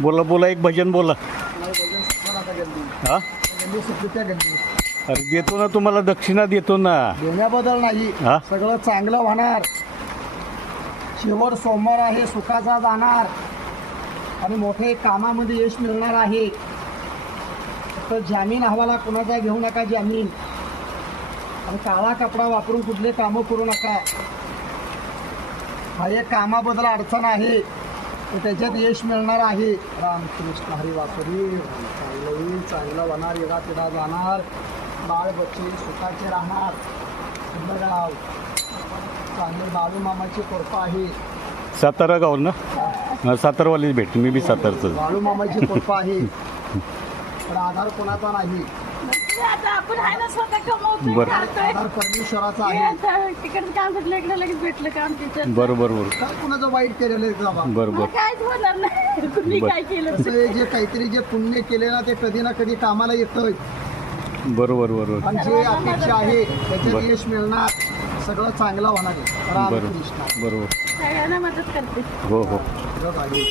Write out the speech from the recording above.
बोला बोला, एक भजन बोला. हा अरे देतो ना तुम्हाला, दक्षिणा देतो ना. देण्याबद्दल नाही, हा? सगळं चांगलं होणार. शेवट सोमवार आहे, सुखाचा जाणार आणि मोठे कामामध्ये यश मिळणार आहे. तर जामीन हवाला कुणाचा घेऊ नका जामीन, आणि काळा कपडा वापरून कुठले कामं करू नका. हा एक कामाबद्दल अडचण आहे, तर त्याच्यात यश मिळणार आहे. रामकृष्ण हरी वासुरी. चांगलं होईल, चांगलं होणार, येडा पिढा जाणार, बाळ बच्चे सुखाचे राहणार. गाव चांगले बाळू मामाची कृपा आहे. सातारा गाव ना, सातारवालीच भेटते, मी बी सातारचं. बाळू मामाची कृपा आहे, पण आधार कोणाचा नाही, आता आपण आहे ना स्वतः कमवतोय, बरं. खातोय. आधार परमेश्वराचा हे आहे. आता तिकडे काम भेटलं, इकडे लगेच भेटलं काम तिथं. बरोबर बरोबर काय कुणाचं वाईट केलेलं आहे बाबा? मला बरोबर. काहीच होणार नाही, कुणी बरं. काय केलं असं हे जे काहीतरी जे पुण्य केले ना, ते कधी ना कधी कामाला येतं. बरोबर बरोबर आणि जे अपेक्षा आहे त्याच्यात बरं. यश मिळणार, सगळं चांगलं होणार आहे. बरोबर रामकृष्ण. बरोबर. सगळ्यांना मदत करते. हो हो. आहे.